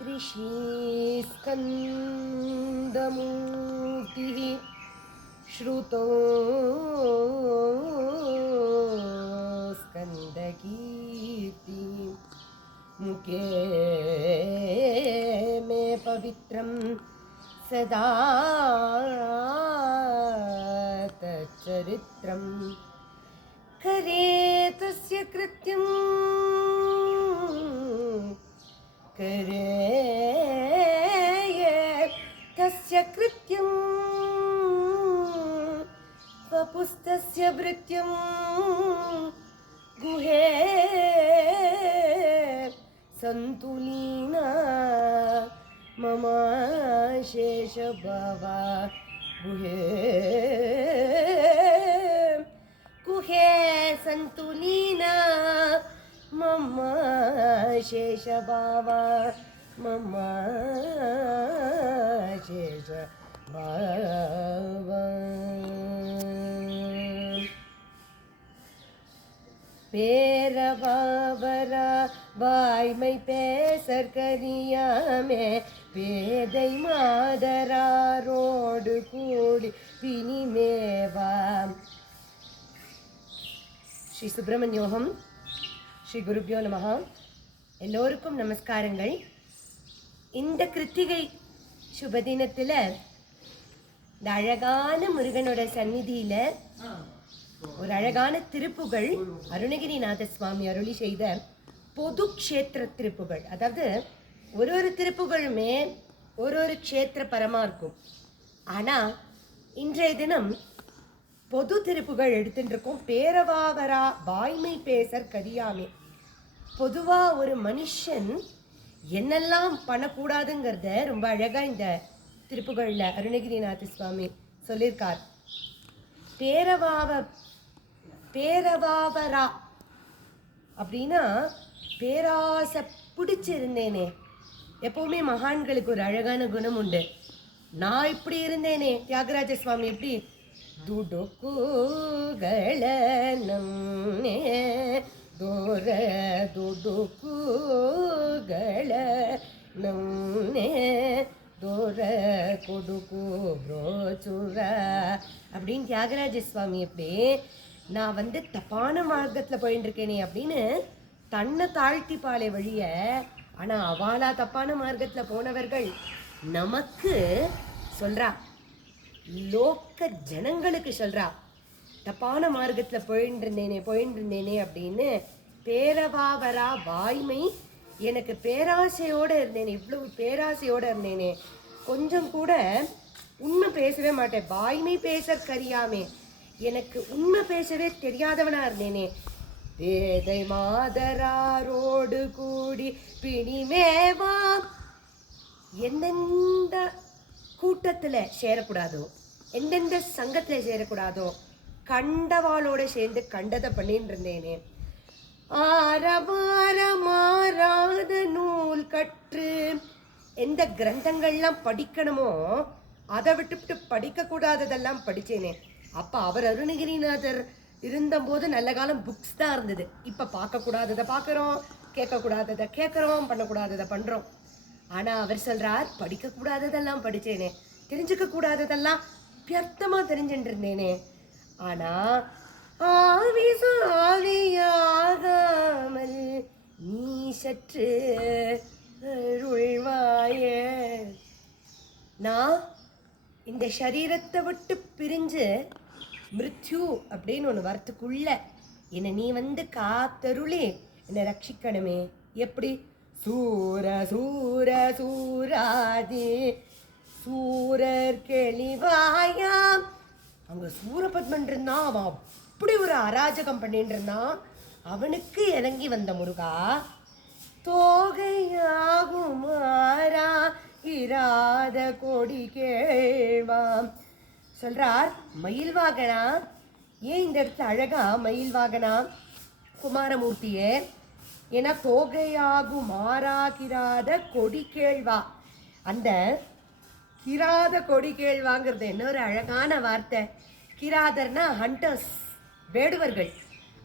दृशीस्कन्दमूर्तिः श्रुतो स्कन्दकीर्ति मुखे मे पवित्रं सदा तच्चरित्रं करे तस्य कृत्यं करे तस्य कृत्यं स्वपुस्तस्य भृत्यं गुहे सन्तुलीना मम शेषभावा गुहे गुहे सन्तुलीना मम शेषभावा मम शेषभावा பேரவாவரா வாய்மை பேசற்கரியாமே பேதை மாதராரோடு கூடி பிணிமேவாம். ஸ்ரீ சுப்பிரமணியோகம். ஸ்ரீ குருபியோ நமஹ. எல்லோருக்கும் நமஸ்காரங்கள். இந்த கிருத்திகை சுபதினத்தில் இந்த அழகான முருகனோட சந்நிதியில் ஒரு அழகான திருப்புகள் அருணகிரிநாத சுவாமி அருளி செய்த பொது க்ஷேத்திர திருப்புகள். அதாவது ஒரு திருப்புகளுமே ஒரு க்ஷேத்திர பரமாக இருக்கும். ஆனால் இன்றைய தினம் பொது திருப்புகள் எடுத்துட்டு இருக்கோம். பேரவாவரா வாய்மை பேசற் கரியாமே. பொதுவாக ஒரு மனுஷன் என்னெல்லாம் பண்ணக்கூடாதுங்கிறத ரொம்ப அழகாக இந்த திருப்புகளில் அருணகிரிநாத சுவாமி சொல்லியிருக்கார். பேரவாவரா அப்படின்னா பேராசை பிடிச்சிருந்தேனே. எப்பவுமே மகான்களுக்கு ஒரு அழகான குணம் உண்டு. நான் இப்படி இருந்தேனே, தியாகராஜ சுவாமி எப்படி துடுக்குகள நம்மே தோர துடுக்குகள நம்மே தோர கொடுக்கு ப்ரோச்சுர அப்படின்னு தியாகராஜ சுவாமி எப்படி நான் தப்பான மார்க்கத்தில் போயின்னு இருக்கேனே அப்படின்னு தன்னை தாழ்த்தி பாலை வழிய. ஆனால் அவளா தப்பான மார்க்கத்தில் போனவர்கள் நமக்கு சொல்றா, லோக்க ஜனங்களுக்கு சொல்றா, தப்பான மார்க்கத்தில் போயின்னு இருந்தேனே அப்படின்னு. பேரவாவரா வாய்மை, எனக்கு பேராசையோடு இருந்தேனே, இவ்வளவு பேராசையோடு இருந்தேனே, கொஞ்சம் கூட உண்மை பேசவே மாட்டேன். வாய்மை பேசற்கரியாமே, எனக்கு உண்மை பேசவே தெரியாதவனா இருந்தேனே. பேதை மாதராரோடு கூடி பிணிமேவா. எந்தெந்த கூட்டத்தில் சேரக்கூடாதோ, எந்தெந்த சங்கத்தில் சேரக்கூடாதோ, கண்டவாளோட சேர்ந்து கண்டதை பண்ணிட்டு இருந்தேனே. ஆரவாரமாறாத நூல் கற்று, எந்த கிரந்தங்கள்லாம் படிக்கணுமோ அதை விட்டுவிட்டு படிக்கக்கூடாததெல்லாம் படித்தேனே. அப்போ அவர் அருணகிரிநாதர் இருந்தபோது நல்ல காலம் புக்ஸ் தான் இருந்தது. இப்போ பார்க்கக்கூடாததை பார்க்குறோம், கேட்கக்கூடாததை கேட்குறோம், பண்ணக்கூடாததை பண்ணுறோம். ஆனால் அவர் சொல்கிறார், படிக்கக்கூடாததெல்லாம் படித்தேனே, தெரிஞ்சுக்கக்கூடாததெல்லாம் வியர்த்தமாக தெரிஞ்சுட்டு இருந்தேனே. ஆனால் ஆவியாகாமல் நீ சற்று அருள்வாயே. நான் இந்த சரீரத்தை விட்டு பிரிஞ்சு மிருத்யு அப்படின்னு ஒன்று வரத்துக்குள்ள என்னை நீ காத்தருளே, என்னை ரட்சிக்கணுமே. எப்படி? சூர சூர சூராதி சூரர் கெளிவாயாம். அங்கே சூரபத்மன் இருந்தான், அவன் அப்படி ஒரு அராஜகம் பண்ணிட்டு இருந்தான். அவனுக்கு இறங்கி வந்த முருகா, தோகையாகுமாரா இராத கொடி கேள்வாம் சொல்றார். மயில் வாகனா, ஏன் இந்த இடத்துல அழகா மயில் வாகனா குமாரமூர்த்தியே? ஏன்னா தோகையாகும் மாறாகிராத கொடி கேழ்வா. அந்த கிராத கொடி கேழ்வாங்கிறது என்ன ஒரு அழகான வார்த்தை. கிராதர்னா ஹண்டர்ஸ், வேடுவர்கள்.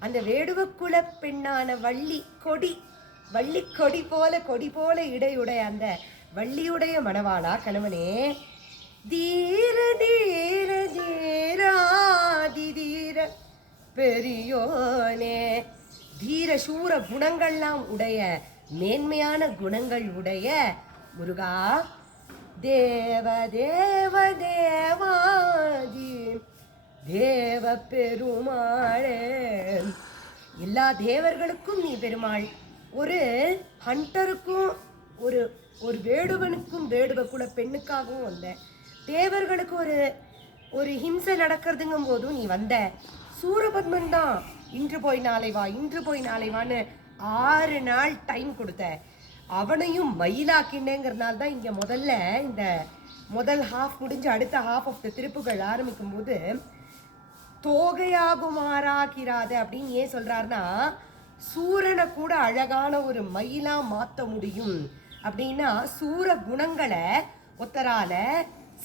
அந்த வேடுவக்குல பெண்ணான வள்ளி கொடி வள்ளி கொடி போல இடையுடைய அந்த வள்ளியுடைய மணவாளா கணவனே, தீர தீர தீராதி தீர பெரியோனே, தீர சூர குணங்கள்லாம் உடைய மேன்மையான குணங்கள் உடைய முருகா, தேவ தேவ தேவாதி தேவ பெருமாளே, எல்லா தேவர்களுக்கும் நீ பெருமாள். ஒரு ஹண்டருக்கும் ஒரு ஒரு வேடுவனுக்கும் வேடுவ கூட பெண்ணுக்காகவும் வந்த, தேவர்களுக்கு ஒரு ஹிம்சை நடக்கிறதுங்கும் போதும் நீ வந்த. சூரபத்மன் தான் இன்று போய் நாளை வா, இன்று போய் நாளை வான்னு 6 நாள் டைம் கொடுத்த. அவனையும் மயிலாக்கினேங்கிறதுனால தான் இங்கே முதல்ல இந்த முதல் ஹாஃப் முடிஞ்சு அடுத்த ஹாஃப் ஆஃப் த திருப்புகள் ஆரம்பிக்கும் போது தோகையாகுமாராக்கிறாத அப்படின்னு ஏன் சொல்றாருன்னா, சூரனை கூட அழகான ஒரு மயிலா மாற்ற முடியும் அப்படின்னா சூர குணங்களை ஒத்தரால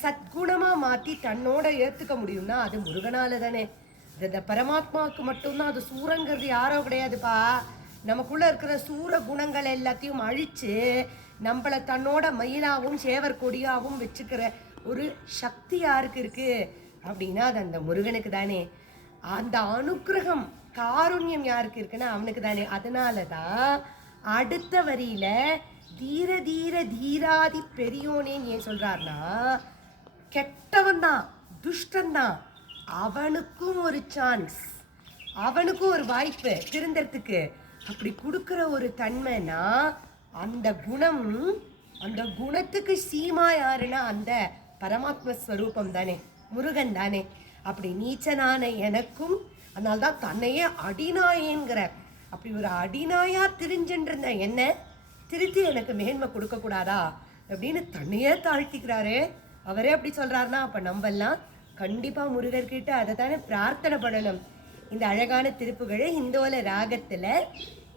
சத்குணமா மாத்தி தன்னோட ஏத்துக்க முடியும்னா அது முருகனால தானே. இந்த பரமாத்மாவுக்கு மட்டும்தான் அது. சூரங்கிறது யாரோ கிடையாதுப்பா. நமக்குள்ள இருக்கிற சூர குணங்கள் எல்லாத்தையும் அழிச்சு நம்மளை தன்னோட மயிலாவும் சேவர் கொடியாவும் வச்சுக்கிற ஒரு சக்தி யாருக்கு இருக்கு அப்படின்னா அது அந்த முருகனுக்கு தானே. அந்த அனுக்கிரகம் காருண்யம் யாருக்கு இருக்குன்னா அவனுக்கு தானே. அதனால தான் அடுத்த வரியில தீர தீர தீராதி பெரியோனேன்னு ஏன் சொல்றாருன்னா, கெட்டவன் தான், துஷ்டன் தான், அவனுக்கும் ஒரு சான்ஸ், அவனுக்கும் ஒரு வாய்ப்பு திருந்தறதுக்கு அப்படி கொடுக்குற ஒரு தன்மைனா அந்த குணம், அந்த குணத்துக்கு சீமா யாருன்னா அந்த பரமாத்ம ஸ்வரூபம் தானே, முருகன் தானே. அப்படி நீச்சனான எனக்கும் அதனால்தான் தன்னையே அடிநாயேங்கிற, அப்படி ஒரு அடிநாயா திரிஞ்சுருந்த என்ன திருத்தி எனக்கு மேன்மை கொடுக்கக்கூடாதா அப்படின்னு தன்னையே தாழ்த்திக்கிறாரு. அவரே அப்படி சொல்றாருன்னா அப்ப நம்மெல்லாம் கண்டிப்பா முருகர்கிட்ட அதை தானே பிரார்த்தனை பண்ணணும். இந்த அழகான திருப்புகழை இந்தோல ராகத்துல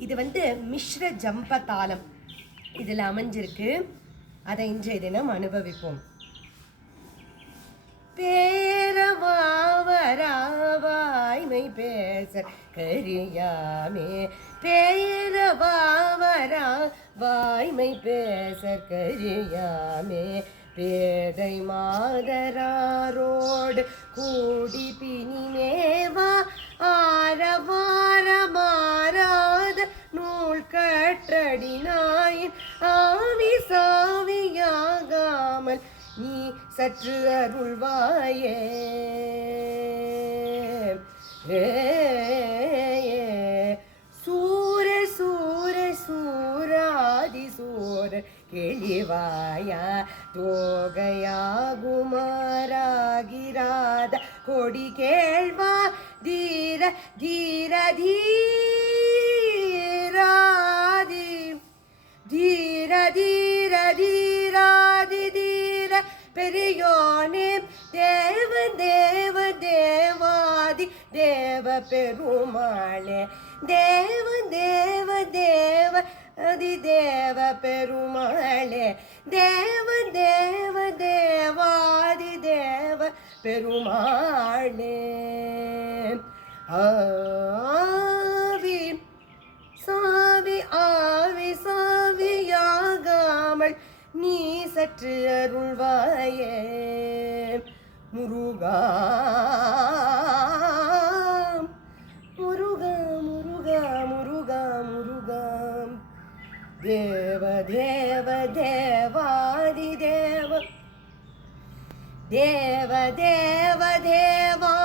இது மிஸ்ர ஜம்ப தாளம் இதுல அமைஞ்சிருக்கு. அதை இன்றைய தினம் அனுபவிப்போம். பேரவாவராவாய்மை பேச கரியாமே, பேரவாவரா வாய்மை பேச கரியாமே, பேதை மாதராரோடு கூடி பிணிமேவா ஆரவார மாறாத நூல் கற்றடினாயின் ஆவி சாவியாகாமல் நீ சற்று அருள்வாயே. சூர சூர சூராதி சூர கிளிவாயா தோகையாகுமாராகிராத கொடி கேள்வா தீர தீர தீராதி தீர தீர தீராதி தீர பெரியோனே, தேவ தேவ தேவாதி தேவ பெருமாளே, தேவ தேவ தேவ அதி தேவ பெருமாளே, தேவ தேவ தேவாதி தேவ பெருமாளே. ஆவி சாவி ஆவி சாவியாகாமல் நீ சற்று அருள்வாயே முருகா. முருகா முருகா முருகா முருகா, தேவ தேவ தேவாதி தேவ தேவ தேவ தேவா